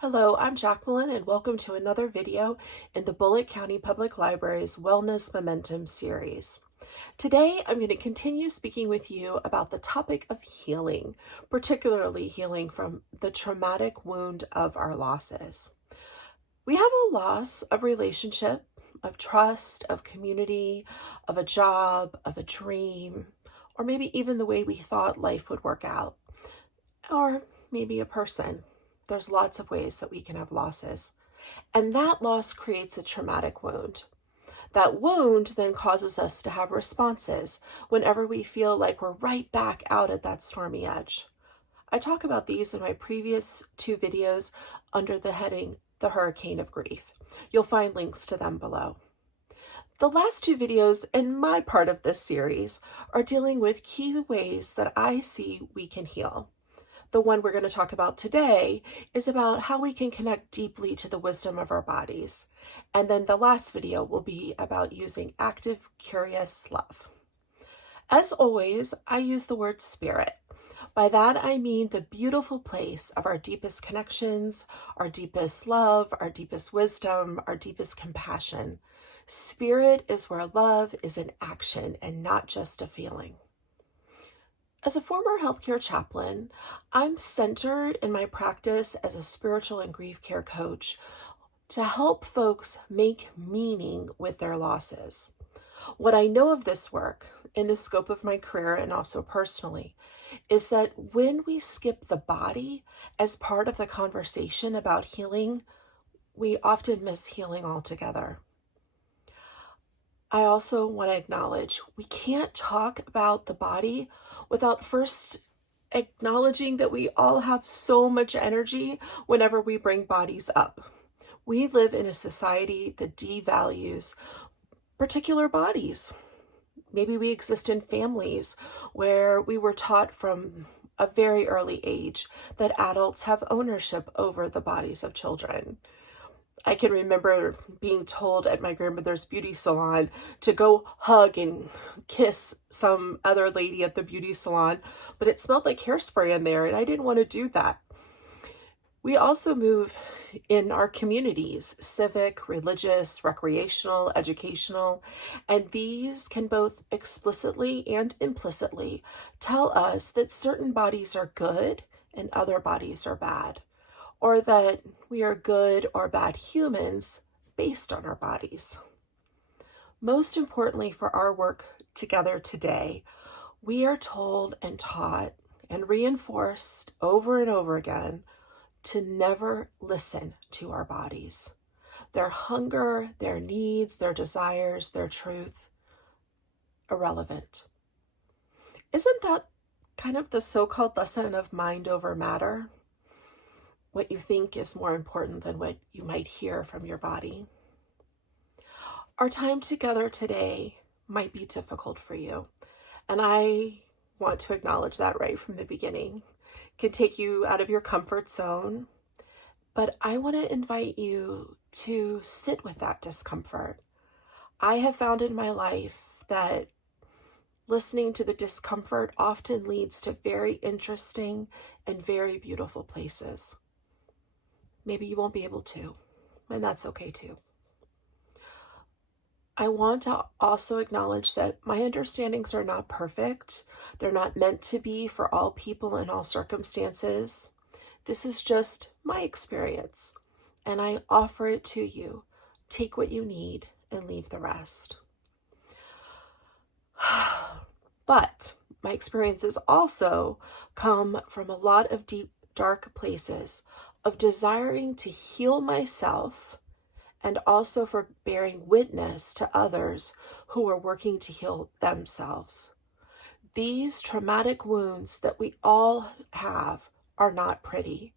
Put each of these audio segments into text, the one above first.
Hello, I'm Jacqueline, and welcome to another video in the Bullitt County Public Library's Wellness Momentum series. Today, I'm going to continue speaking with you about the topic of healing, particularly healing from the traumatic wound of our losses. We have a loss of relationship, of trust, of community, of a job, of a dream, or maybe even the way we thought life would work out, or maybe a person. There's lots of ways that we can have losses. And that loss creates a traumatic wound. That wound then causes us to have responses whenever we feel like we're right back out at that stormy edge. I talk about these in my previous two videos under the heading, The Hurricane of Grief. You'll find links to them below. The last two videos in my part of this series are dealing with key ways that I see we can heal. The one we're going to talk about today is about how we can connect deeply to the wisdom of our bodies. And then the last video will be about using active, curious love. As always, I use the word spirit. By that, I mean the beautiful place of our deepest connections, our deepest love, our deepest wisdom, our deepest compassion. Spirit is where love is an action and not just a feeling. As a former healthcare chaplain, I'm centered in my practice as a spiritual and grief care coach to help folks make meaning with their losses. What I know of this work in the scope of my career and also personally is that when we skip the body as part of the conversation about healing, we often miss healing altogether. I also want to acknowledge we can't talk about the body without first acknowledging that we all have so much energy whenever we bring bodies up. We live in a society that devalues particular bodies. Maybe we exist in families where we were taught from a very early age that adults have ownership over the bodies of children. I can remember being told at my grandmother's beauty salon to go hug and kiss some other lady at the beauty salon, but it smelled like hairspray in there, and I didn't want to do that. We also move in our communities, civic, religious, recreational, educational, and these can both explicitly and implicitly tell us that certain bodies are good and other bodies are bad, or that we are good or bad humans based on our bodies. Most importantly for our work together today, we are told and taught and reinforced over and over again to never listen to our bodies. Their hunger, their needs, their desires, their truth, irrelevant. Isn't that kind of the so-called lesson of mind over matter? What you think is more important than what you might hear from your body. Our time together today might be difficult for you, and I want to acknowledge that right from the beginning. It can take you out of your comfort zone, but I want to invite you to sit with that discomfort. I have found in my life that listening to the discomfort often leads to very interesting and very beautiful places. Maybe you won't be able to, and that's okay too. I want to also acknowledge that my understandings are not perfect. They're not meant to be for all people in all circumstances. This is just my experience, and I offer it to you. Take what you need and leave the rest. But my experiences also come from a lot of deep, dark places of desiring to heal myself and also for bearing witness to others who are working to heal themselves. These traumatic wounds that we all have are not pretty.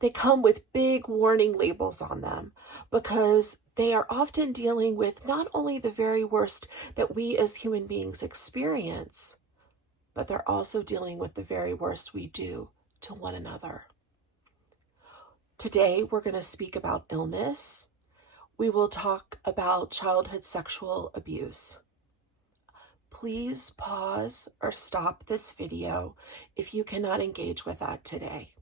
They come with big warning labels on them because they are often dealing with not only the very worst that we as human beings experience, but they're also dealing with the very worst we do to one another. Today, we're going to speak about illness. We will talk about childhood sexual abuse. Please pause or stop this video if you cannot engage with that today.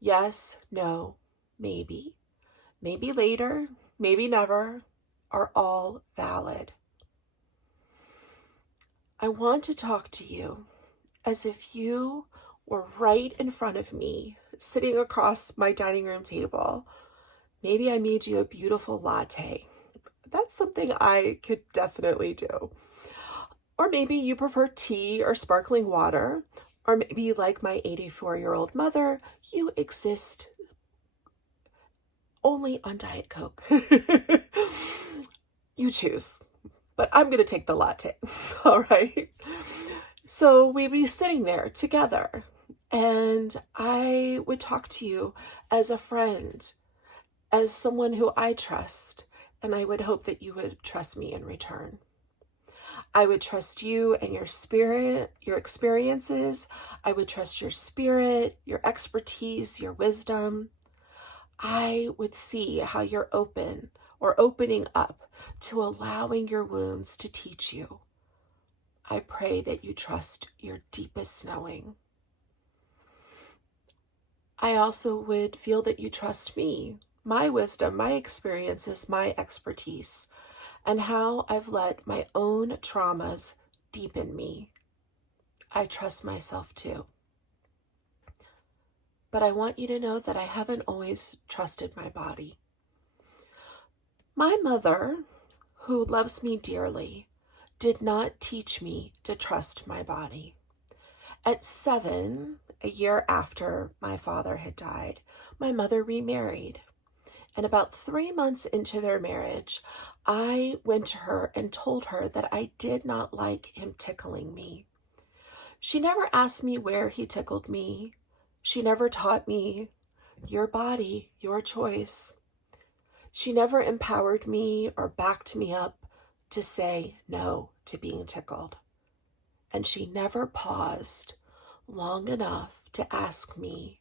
Yes, no, maybe, maybe later, maybe never, are all valid. I want to talk to you as if you were right in front of me, sitting across my dining room table. Maybe I made you a beautiful latte. That's something I could definitely do. Or maybe you prefer tea or sparkling water. Or maybe, like my 84-year-old mother, you exist only on Diet Coke. You choose. But I'm going to take the latte. All right. So we'd be sitting there together, and I would talk to you as a friend, as someone who I trust, and I would hope that you would trust me in return. I would trust you and your spirit, your experiences. I would trust your spirit, your expertise, your wisdom. I would see how you're open or opening up to allowing your wounds to teach you. I pray that you trust your deepest knowing. I also would feel that you trust me, my wisdom, my experiences, my expertise, and how I've let my own traumas deepen me. I trust myself too. But I want you to know that I haven't always trusted my body. My mother, who loves me dearly, did not teach me to trust my body. At 7, a year after my father had died, my mother remarried. And about 3 months into their marriage, I went to her and told her that I did not like him tickling me. She never asked me where he tickled me. She never taught me, your body, your choice. She never empowered me or backed me up to say no to being tickled. And she never paused long enough to ask me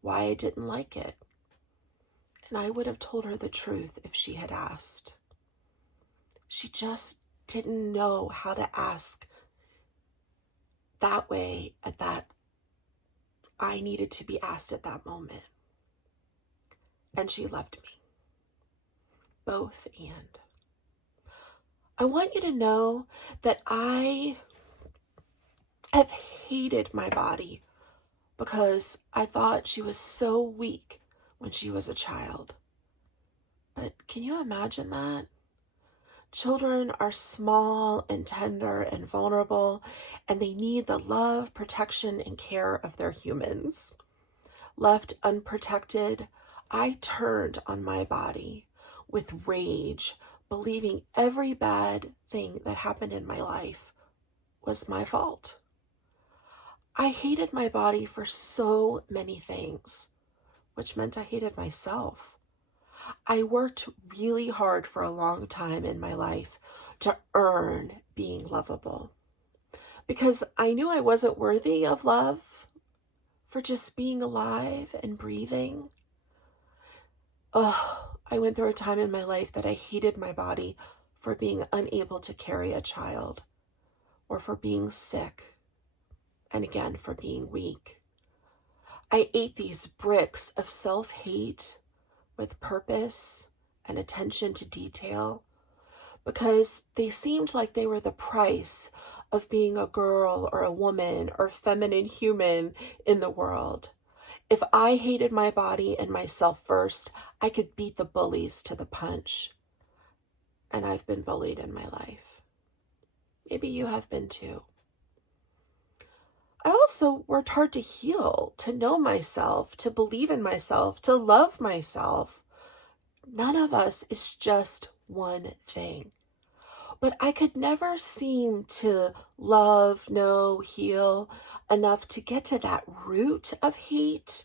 why I didn't like it. And I would have told her the truth if she had asked. She just didn't know how to ask that way at that I needed to be asked at that moment. And she loved me. Both and. I want you to know that I have hated my body because I thought she was so weak when she was a child. But can you imagine that? Children are small and tender and vulnerable, and they need the love, protection, and care of their humans. Left unprotected, I turned on my body with rage, believing every bad thing that happened in my life was my fault. I hated my body for so many things, which meant I hated myself. I worked really hard for a long time in my life to earn being lovable because I knew I wasn't worthy of love for just being alive and breathing. I went through a time in my life that I hated my body for being unable to carry a child, or for being sick, and again for being weak. I ate these bricks of self-hate with purpose and attention to detail because they seemed like they were the price of being a girl or a woman or feminine human in the world. If I hated my body and myself first, I could beat the bullies to the punch. And I've been bullied in my life. Maybe you have been too. I also worked hard to heal, to know myself, to believe in myself, to love myself. None of us is just one thing. But I could never seem to love, know, heal enough to get to that root of hate,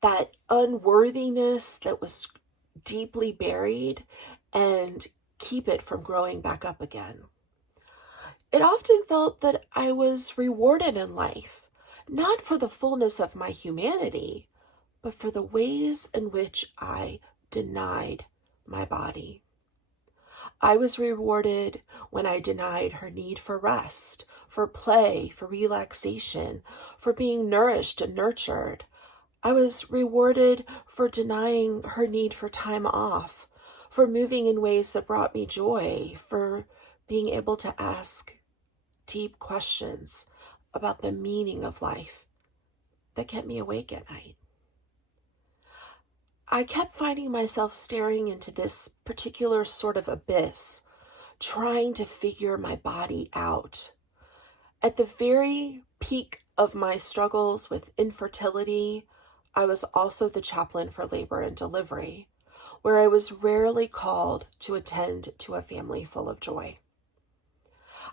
that unworthiness that was deeply buried, and keep it from growing back up again. It often felt that I was rewarded in life, not for the fullness of my humanity, but for the ways in which I denied my body. I was rewarded when I denied her need for rest, for play, for relaxation, for being nourished and nurtured. I was rewarded for denying her need for time off, for moving in ways that brought me joy, for being able to ask deep questions about the meaning of life that kept me awake at night. I kept finding myself staring into this particular sort of abyss, trying to figure my body out. At the very peak of my struggles with infertility, I was also the chaplain for labor and delivery, where I was rarely called to attend to a family full of joy.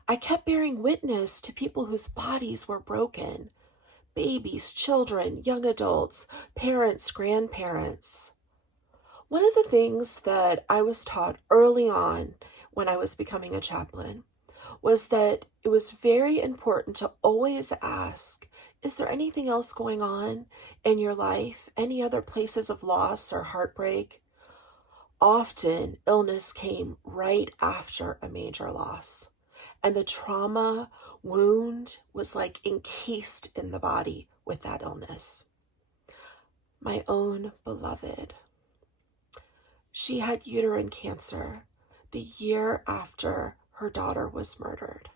I kept bearing witness to people whose bodies were broken: babies, children, young adults, parents, grandparents. One of the things that I was taught early on when I was becoming a chaplain was that it was very important to always ask, is there anything else going on in your life? Any other places of loss or heartbreak? Often, illness came right after a major loss, and the trauma wound was like encased in the body with that illness. My own beloved. She had uterine cancer the year after her daughter was murdered.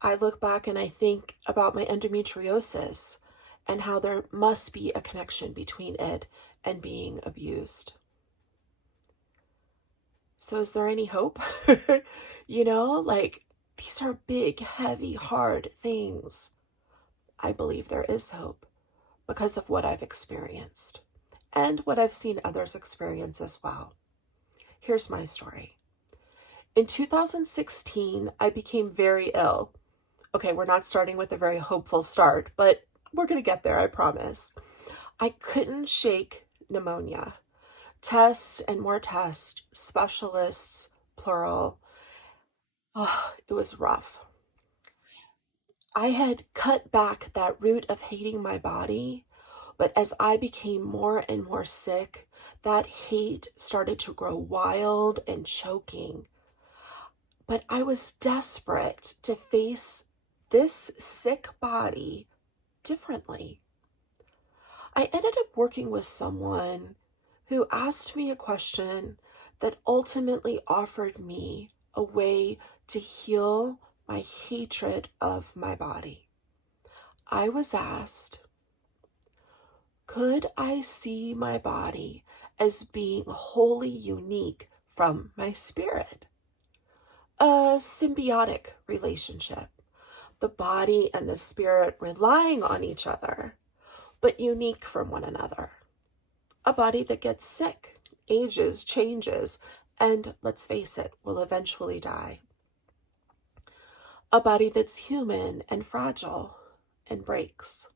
I look back and I think about my endometriosis and how there must be a connection between it and being abused. So is there any hope? These are big, heavy, hard things. I believe there is hope because of what I've experienced and what I've seen others experience as well. Here's my story. In 2016, I became very ill. Okay, we're not starting with a very hopeful start, but we're going to get there, I promise. I couldn't shake pneumonia. Tests and more tests, specialists, plural. Oh, it was rough. I had cut back that root of hating my body, but as I became more and more sick, that hate started to grow wild and choking. But I was desperate to face this sick body differently. I ended up working with someone who asked me a question that ultimately offered me a way to heal my hatred of my body. I was asked, could I see my body as being wholly unique from my spirit? A symbiotic relationship, the body and the spirit relying on each other, but unique from one another. A body that gets sick, ages, changes, and let's face it, will eventually die. A body that's human and fragile and breaks.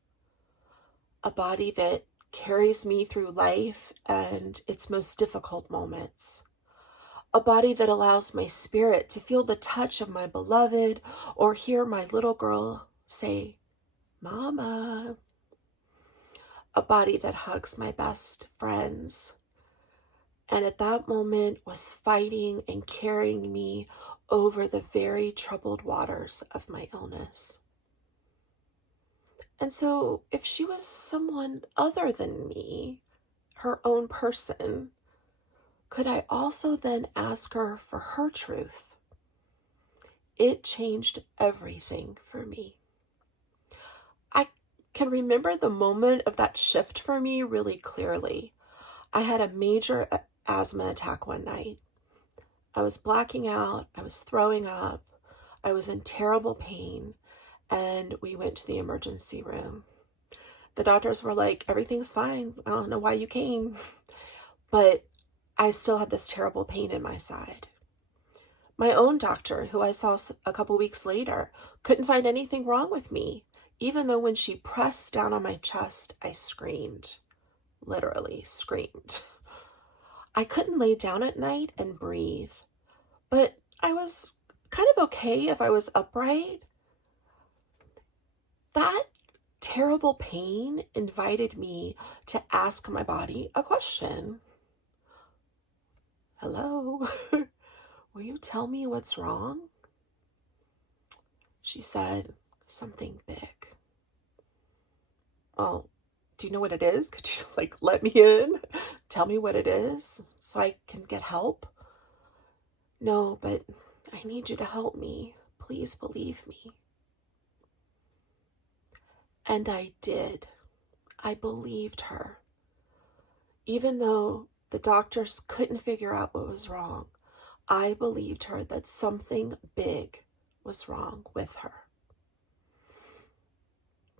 A body that carries me through life and its most difficult moments. A body that allows my spirit to feel the touch of my beloved or hear my little girl say, Mama. A body that hugs my best friends. And at that moment was fighting and carrying me over the very troubled waters of my illness. And so if she was someone other than me, her own person, could I also then ask her for her truth? It changed everything for me. I can remember the moment of that shift for me really clearly. I had a major asthma attack one night. I was blacking out, I was throwing up, I was in terrible pain, and we went to the emergency room. The doctors were like, everything's fine, I don't know why you came, but I still had this terrible pain in my side. My own doctor, who I saw a couple weeks later, couldn't find anything wrong with me, even though when she pressed down on my chest, I screamed, literally screamed. I couldn't lay down at night and breathe, but I was kind of okay if I was upright. That terrible pain invited me to ask my body a question. Hello, will you tell me what's wrong? She said, something big. Oh, do you know what it is? Could you like let me in? Tell me what it is so I can get help? No, but I need you to help me. Please believe me. And I did. I believed her. Even though the doctors couldn't figure out what was wrong, I believed her that something big was wrong with her.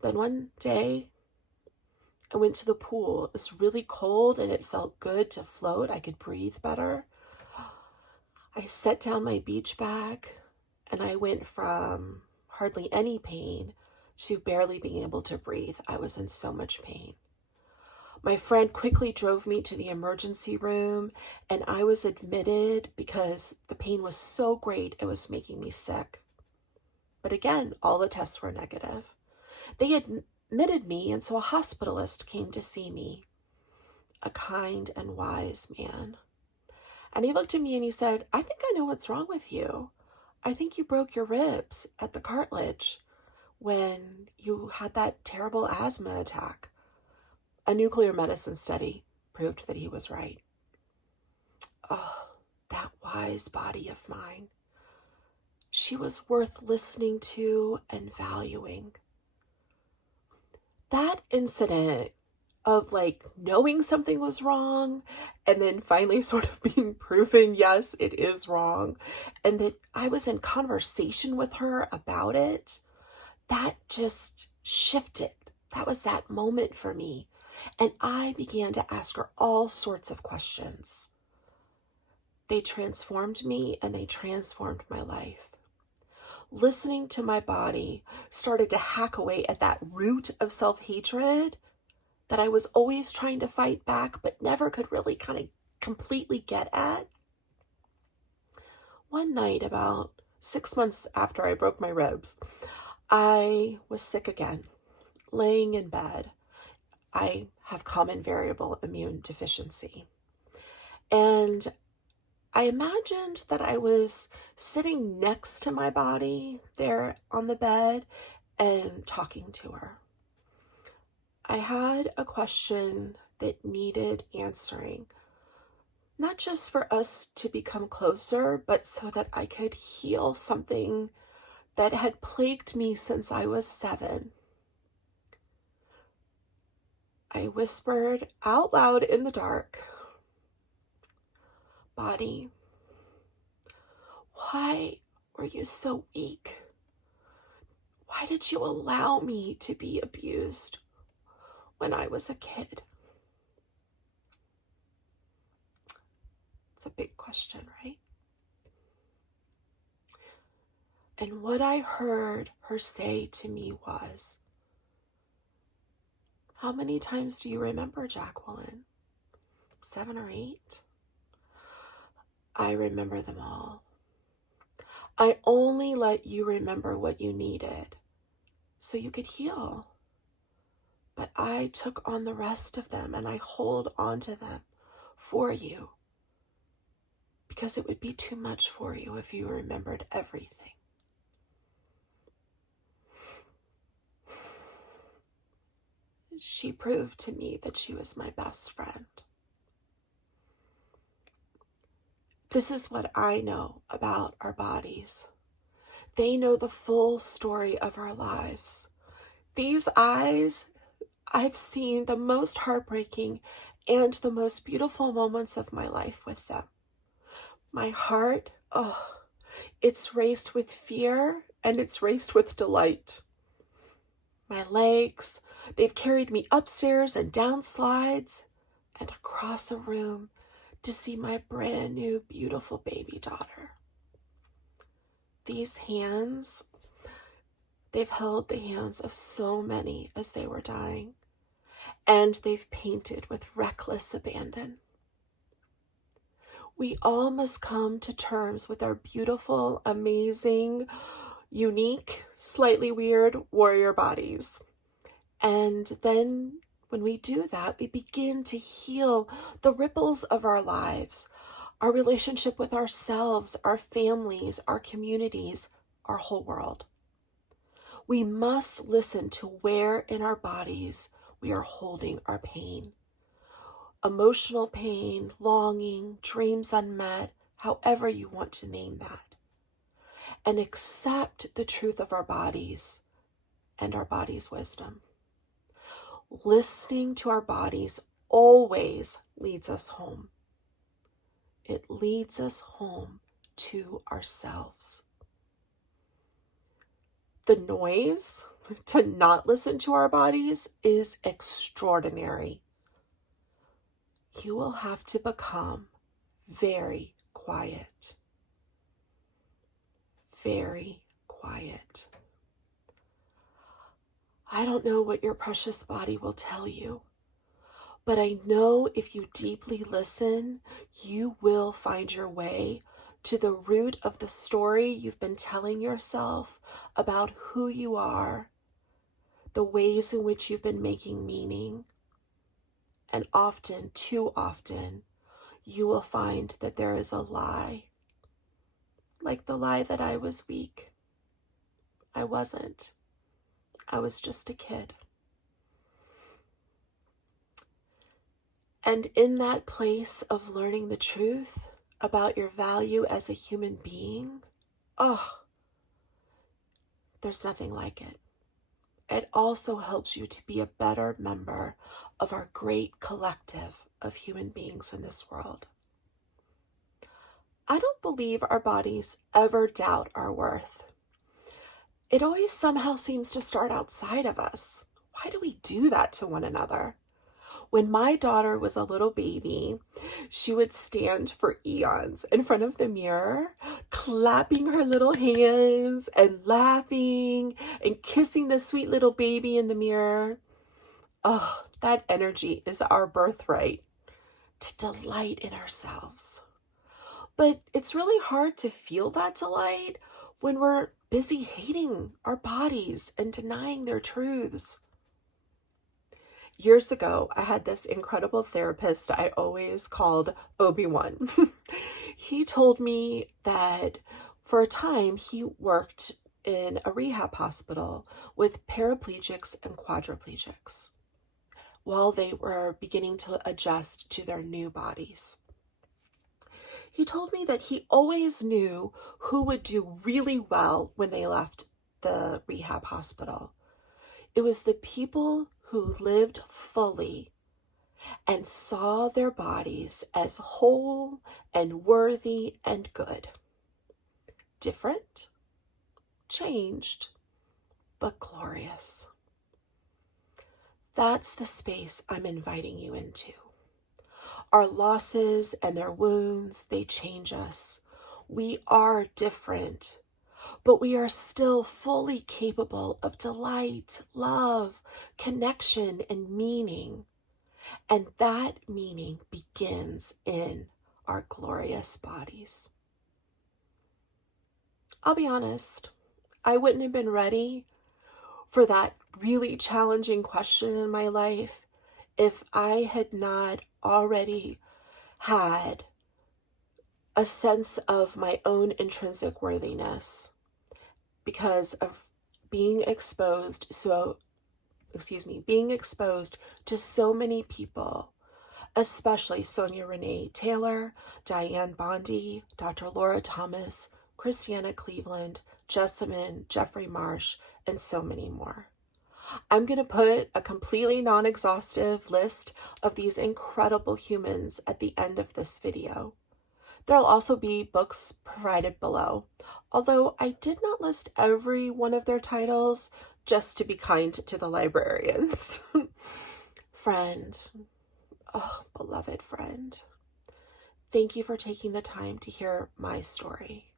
Then one day, I went to the pool. It was really cold and it felt good to float. I could breathe better. I set down my beach bag and I went from hardly any pain to barely being able to breathe. I was in so much pain. My friend quickly drove me to the emergency room and I was admitted because the pain was so great it was making me sick. But again, all the tests were negative. They admitted me and so a hospitalist came to see me, a kind and wise man. And he looked at me and he said, I think I know what's wrong with you. I think you broke your ribs at the cartilage when you had that terrible asthma attack. A nuclear medicine study proved that he was right. Oh, that wise body of mine. She was worth listening to and valuing. That incident of like knowing something was wrong and then finally sort of being proven, yes, it is wrong, and that I was in conversation with her about it, that just shifted. That was that moment for me. And I began to ask her all sorts of questions. They transformed me and they transformed my life. Listening to my body started to hack away at that root of self-hatred that I was always trying to fight back but never could really kind of completely get at. One night, about 6 months after I broke my ribs, I was sick again, laying in bed. I have common variable immune deficiency. And I imagined that I was sitting next to my body there on the bed and talking to her. I had a question that needed answering, not just for us to become closer, but so that I could heal something that had plagued me since I was 7. I whispered out loud in the dark, "Body, why were you so weak? Why did you allow me to be abused when I was a kid?" It's a big question, right? And what I heard her say to me was, "How many times do you remember, Jacqueline? 7 or 8? I remember them all. I only let you remember what you needed so you could heal. But I took on the rest of them and I hold on to them for you because it would be too much for you if you remembered everything." She proved to me that she was my best friend. This is what I know about our bodies. They know the full story of our lives. These eyes, I've seen the most heartbreaking and the most beautiful moments of my life with them. My heart, it's raced with fear and it's raced with delight. My legs, they've carried me upstairs and down slides and across a room to see my brand new beautiful baby daughter. These hands, they've held the hands of so many as they were dying, and they've painted with reckless abandon. We all must come to terms with our beautiful, amazing, unique, slightly weird warrior bodies. And then when we do that, we begin to heal the ripples of our lives, our relationship with ourselves, our families, our communities, our whole world. We must listen to where in our bodies we are holding our pain. Emotional pain, longing, dreams unmet, however you want to name that. And accept the truth of our bodies and our body's wisdom. Listening to our bodies always leads us home. It leads us home to ourselves. The noise to not listen to our bodies is extraordinary. You will have to become very quiet. Very quiet. I don't know what your precious body will tell you, but I know if you deeply listen, you will find your way to the root of the story you've been telling yourself about who you are, the ways in which you've been making meaning. And often, too often, you will find that there is a lie. Like the lie that I was weak. I wasn't. I was just a kid. And in that place of learning the truth about your value as a human being, there's nothing like it. It also helps you to be a better member of our great collective of human beings in this world. I don't believe our bodies ever doubt our worth. It always somehow seems to start outside of us. Why do we do that to one another? When my daughter was a little baby, she would stand for eons in front of the mirror, clapping her little hands and laughing and kissing the sweet little baby in the mirror. Oh, that energy is our birthright, to delight in ourselves. But it's really hard to feel that delight when we're busy hating our bodies and denying their truths. Years ago, I had this incredible therapist I always called Obi-Wan. He told me that for a time he worked in a rehab hospital with paraplegics and quadriplegics while they were beginning to adjust to their new bodies. He told me that he always knew who would do really well when they left the rehab hospital. It was the people who lived fully and saw their bodies as whole and worthy and good. Different, changed, but glorious. That's the space I'm inviting you into. Our losses and their wounds, they change us. We are different, but we are still fully capable of delight, love, connection, and meaning. And that meaning begins in our glorious bodies. I'll be honest, I wouldn't have been ready for that really challenging question in my life if I had not already had a sense of my own intrinsic worthiness because of being exposed to so many people, especially Sonia Renee Taylor, Diane Bondi, Dr. Laura Thomas, Christiana Cleveland, Jessamine, Jeffrey Marsh, and so many more. I'm going to put a completely non-exhaustive list of these incredible humans at the end of this video. There'll also be books provided below, although I did not list every one of their titles just to be kind to the librarians. Friend, beloved friend, thank you for taking the time to hear my story.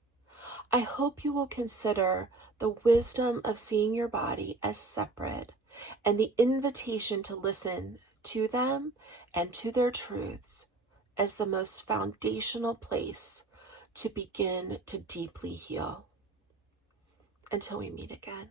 I hope you will consider the wisdom of seeing your body as separate and the invitation to listen to them and to their truths as the most foundational place to begin to deeply heal. Until we meet again.